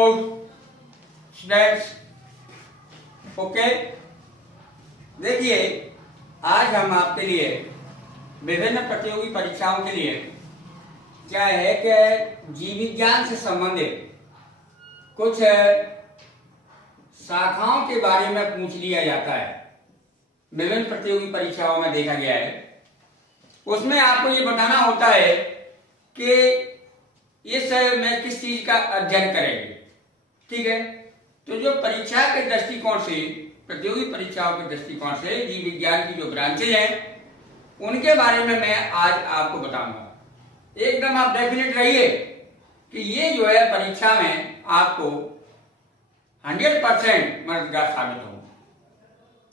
Students, okay. देखिए, आज हम आपके लिए विभिन्न प्रतियोगी परीक्षाओं के लिए क्या है कि जीव विज्ञान से संबंधित कुछ शाखाओं के बारे में पूछ लिया जाता है। विभिन्न प्रतियोगी परीक्षाओं में देखा गया है, उसमें आपको ये बताना होता है कि इस में किस चीज का अध्ययन करेंगे। ठीक है, तो जो परीक्षा के दृष्टिकोण से, प्रतियोगी परीक्षाओं के दृष्टिकोण से जीव विज्ञान की जो ब्रांचेज हैं उनके बारे में मैं आज आपको बताऊंगा। एकदम आप डेफिनेट रहिए कि ये जो है परीक्षा में आपको 100% मददगार साबित होगा।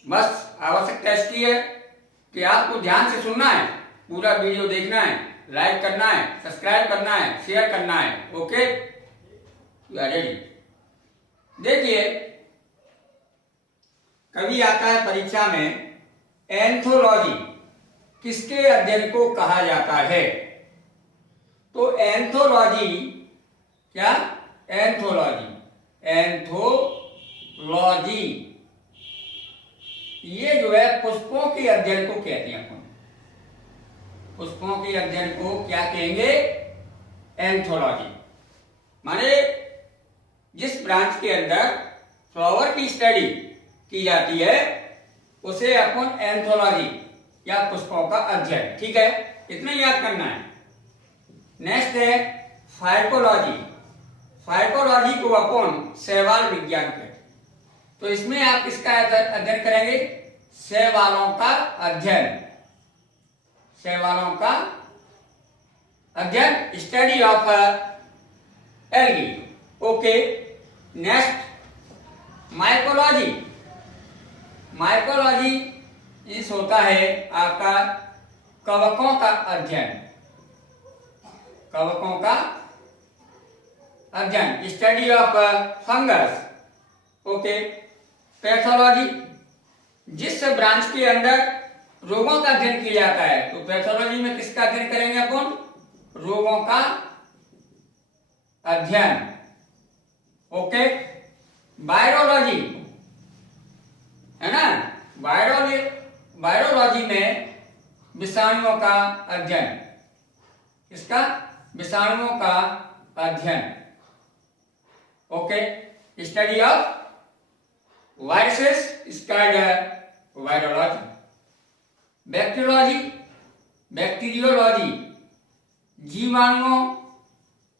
बस आवश्यकता इसकी है कि आपको ध्यान से सुनना है, पूरा वीडियो देखना है, लाइक करना है, सब्सक्राइब करना है, शेयर करना है। Okay, you are ready. देखिए, कभी आता है परीक्षा में एंथोलॉजी किसके अध्ययन को कहा जाता है। तो एंथोलॉजी क्या, एंथोलॉजी ये जो है पुष्पों के अध्ययन को कहते हैं। अपन पुष्पों के अध्ययन को क्या कहेंगे, एंथोलॉजी। माने जिस ब्रांच के अंदर फ्लावर की स्टडी की जाती है उसे अपन एंथोलॉजी या पुष्पों का अध्ययन, ठीक है, इतना याद करना है। नेक्स्ट है फाइकोलॉजी। फाइकोलॉजी को अपन शैवाल विज्ञान कहते हैं। तो इसमें आप किसका अध्ययन करेंगे, शैवालों का अध्ययन, शैवालों का अध्ययन, study of algae. Okay, next mycology. Mycology इस होता है आपका कवकों का अध्ययन, कवकों का अध्ययन, study of fungus. Okay, pathology, जिस ब्रांच के अंदर रोगों का अध्ययन किया जाता है, तो पैथोलॉजी में किसका अध्ययन करेंगे अपन, रोगों का अध्ययन। ओके, वायरोलॉजी है ना, वायरोलॉजी में विषाणुओं का अध्ययन, किसका, विषाणुओं का अध्ययन। Okay, study of viruses is called virology. Bacteriology, bacteriology, जीवाणुओं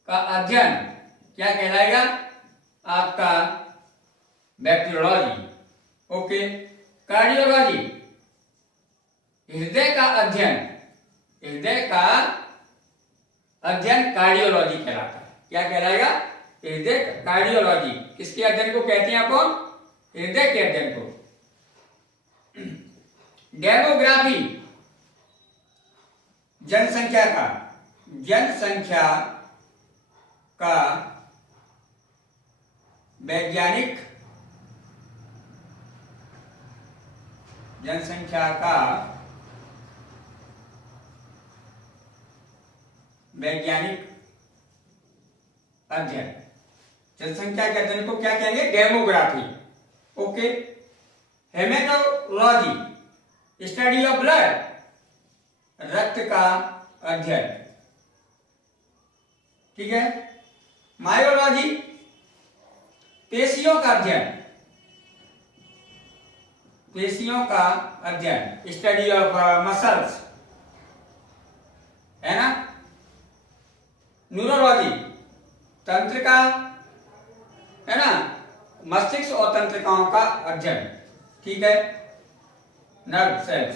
का अध्ययन क्या कहलाएगा आपका, बैक्टीरियोलॉजी। ओके, कार्डियोलॉजी, हृदय का अध्ययन, हृदय का अध्ययन कार्डियोलॉजी कहलाता है। क्या कहलाएगा, हृदय कार्डियोलॉजी। किसके अध्ययन को कहते हैं अपन, हृदय के अध्ययन को। डेमोग्राफी, जनसंख्या का, जनसंख्या का वैज्ञानिक, जनसंख्या का वैज्ञानिक अध्ययन, जनसंख्या के अध्ययन को क्या कहेंगे, demography. Okay, haematology, study of blood, रक्त का अध्ययन, ठीक है। मायोलॉजी, पेशियों का अध्ययन, पेशियों का अध्ययन, स्टडी ऑफ मसल्स, है ना। न्यूरोलॉजी, तंत्रिका, है ना, मस्तिष्क और तंत्रिकाओं का अध्ययन, ठीक है, नर्व सेल्स।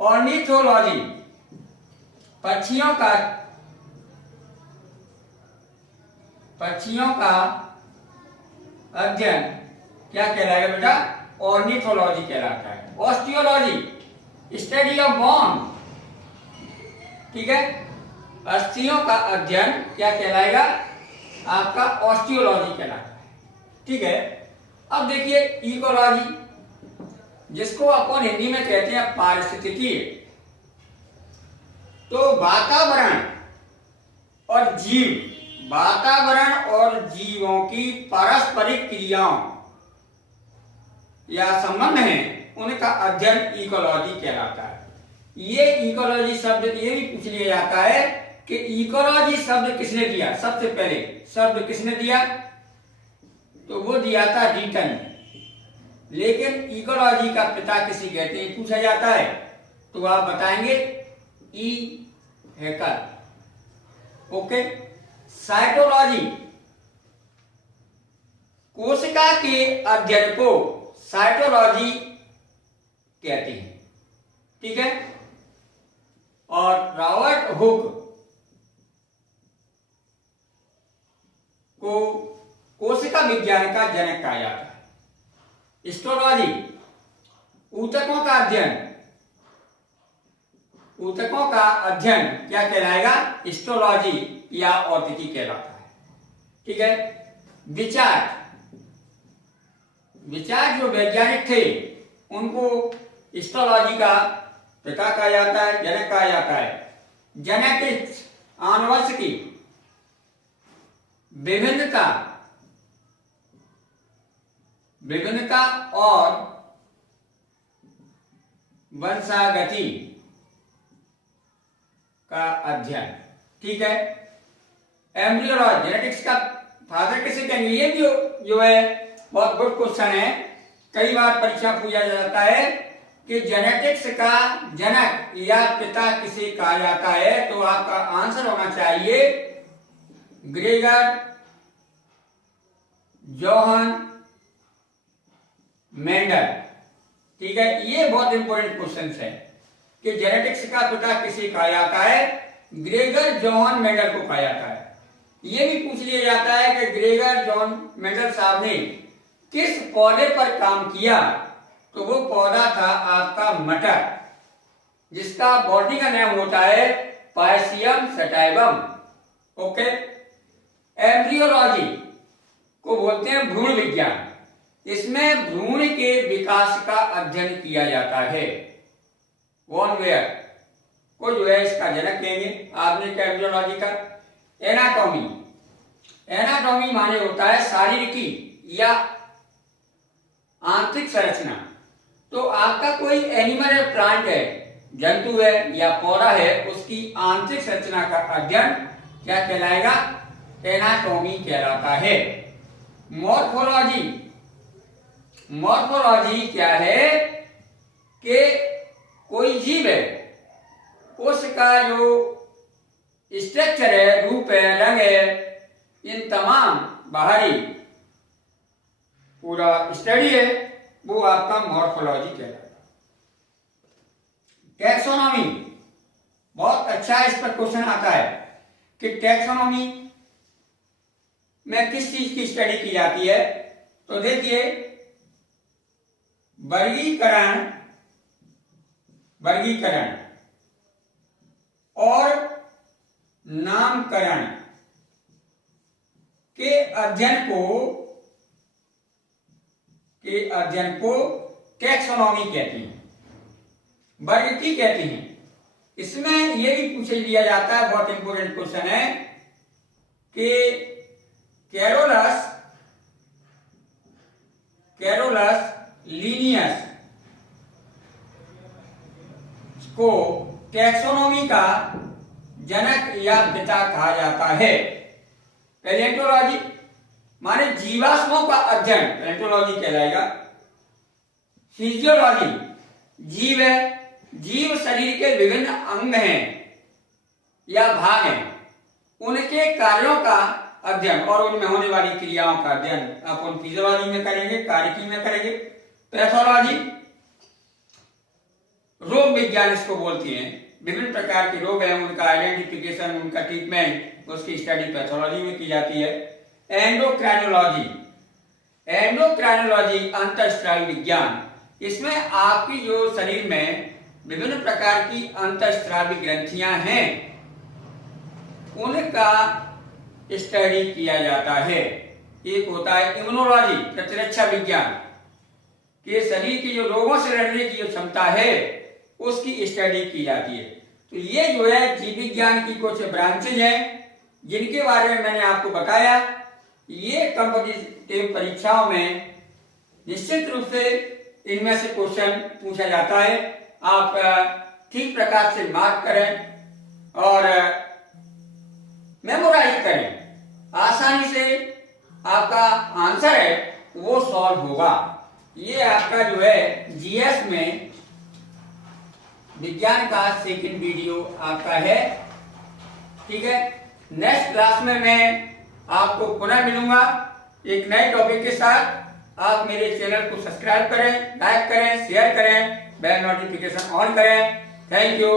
ऑर्निथोलॉजी, पक्षियों का, पक्षियों का अध्ययन क्या कहलाएगा बेटा, ऑर्निथोलॉजी कहलाता है। ऑस्टियोलॉजी, स्टडी ऑफ बोन, ठीक है, अस्थियों का अध्ययन क्या कहलाएगा आपका, ऑस्टियोलॉजी कहलाता है, ठीक है। अब देखिए इकोलॉजी, जिसको अपन हिंदी में कहते हैं पारिस्थितिकी। तो वातावरण और जीव वातावरण और जीवों की पारस्परिक क्रियाओं या संबंध हैं उनका अध्ययन इकोलॉजी कहलाता है। ये इकोलॉजी शब्द ये भी पूछ लिया जाता है कि इकोलॉजी शब्द किसने दिया। सबसे पहले शब्द किसने दिया, तो वो दिया था न्यूटन। लेकिन इकोलॉजी का पिता किसे कहते हैं पूछा जाता है, तो आप बताएंगे ई हैकर। ओके। साइटोलॉजी, कोशिका के अध्ययन को साइटोलॉजी कहते हैं, ठीक है। और रॉबर्ट हुक को कोशिका विज्ञान का जनक कहा जाता है। हिस्टोलॉजी, ऊतकों का अध्ययन, ऊतकों का अध्ययन क्या कहलाएगा, हिस्टोलॉजी या औतिकी कहलाता है, ठीक है। विचार, विचार जो वैज्ञानिक थे उनको हिस्टोलॉजी का पिता कहा जाता है, जनक कहा जाता है। जेनेटिक्स, आनुवंशिकी, विभिन्नता, विभिन्नता और वंशागति का अध्ययन, ठीक है। एम्ब्रियोलॉजी, जेनेटिक्स का फादर किसे कहेंगे, ये भी जो है बहुत गुड क्वेश्चन है। कई बार परीक्षा पूछा जाता है कि जेनेटिक्स का जनक या पिता किसे कहा जाता है, तो आपका आंसर होना चाहिए ग्रेगर जोहान मेंडल, ठीक है। ये बहुत इंपॉर्टेंट क्वेश्चन है कि जेनेटिक्स का पिता किसे कहा जाता है, ग्रेगर जोहान मेंडल को कहा जाता है। ये भी पूछ लिया जाता है कि ग्रेगर जॉन मेंडल साहब ने किस पौधे पर काम किया, तो वो पौधा था आपका मटर, जिसका बॉटनी का नाम होता है पायसियम सटाइवम। ओके। एम्ब्रियोलॉजी को बोलते हैं भ्रूण विज्ञान। इसमें भ्रूण के विकास का अध्ययन किया जाता है। वॉन वेयर को जो है इसका जनक कहेंगे। आपने एम्ब्रियोलॉजी का एनाटॉमी, एनाटॉमी माने होता है शारीरिकी या आंतरिक संरचना। तो आपका कोई एनिमल है, प्लांट है, जंतु है या पौधा है, उसकी आंतरिक संरचना का अध्ययन क्या कहलाएगा, एनाटॉमी कहलाता है। मॉर्फोलॉजी, मॉर्फोलॉजी क्या है कि कोई जीव है, उसका जो स्ट्रक्चर है, रूप है, रंग है, इन तमाम बाहरी पूरा स्टडी है, वो आपका मॉर्फोलॉजी कहलाता है। टैक्सोनॉमी, बहुत अच्छा इस पर क्वेश्चन आता है कि टैक्सोनॉमी में किस चीज की स्टडी की जाती है। तो देखिए, वर्गीकरण, वर्गीकरण और नामकरण के अध्ययन को टैक्सोनॉमी कहते हैं, वर्गीकरण कहते हैं। इसमें यह भी पूछ लिया जाता है, बहुत इंपॉर्टेंट क्वेश्चन है कि कैरोलस लीनियस को टैक्सोनॉमी का जनक या पिता कहा जाता है। पैलियोंटोलॉजी माने जीवाश्मों का अध्ययन, पैलियोंटोलॉजी कहलाएगा। फिजियोलॉजी, जीव है, जीव शरीर के विभिन्न अंग हैं या भाग हैं, उनके कार्यों का अध्ययन और उनमें होने वाली क्रियाओं का अध्ययन अपन फिजियोलॉजी में करेंगे, कार्यकी में करेंगे। पैथोलॉजी, रोग विज्ञान इसको बोलते हैं। विभिन्न प्रकार के रोग हैं, उनका आइडेंटिफिकेशन, उनका ट्रीटमेंट, उसकी स्टडी पैथोलॉजी में की जाती है। एंडोक्राइनोलॉजी, एंडोक्राइनोलॉजी अंतःस्रावी विज्ञान, इसमें आपकी जो शरीर में विभिन्न प्रकार की अंतःस्रावी ग्रंथियां हैं, उनका स्टडी किया जाता है। एक होता है इम्यूनोलॉजी, प्रतिरक्षा विज्ञान, कि शरीर की जो रोगों से लड़ने की जो क्षमता है उसकी स्टडी की जाती है। तो ये जो है जीव विज्ञान की कुछ ब्रांचेज हैं, जिनके बारे में मैंने आपको बताया, ये कॉम्पिटिटिव परीक्षाओं में निश्चित रूप से इनमें से क्वेश्चन पूछा जाता है। आप ठीक प्रकार से मार्क करें और मेमोराइज करें, आसानी से आपका आंसर है वो सॉल्व होगा। ये आपका जो है जीएस में विज्ञान का सेकंड वीडियो आपका है। ठीक है, नेक्स्ट क्लास में मैं आपको पुनः मिलूंगा एक नए टॉपिक के साथ। आप मेरे चैनल को सब्सक्राइब करें, लाइक करें, शेयर करें, बेल नोटिफिकेशन ऑन करें। Thank you.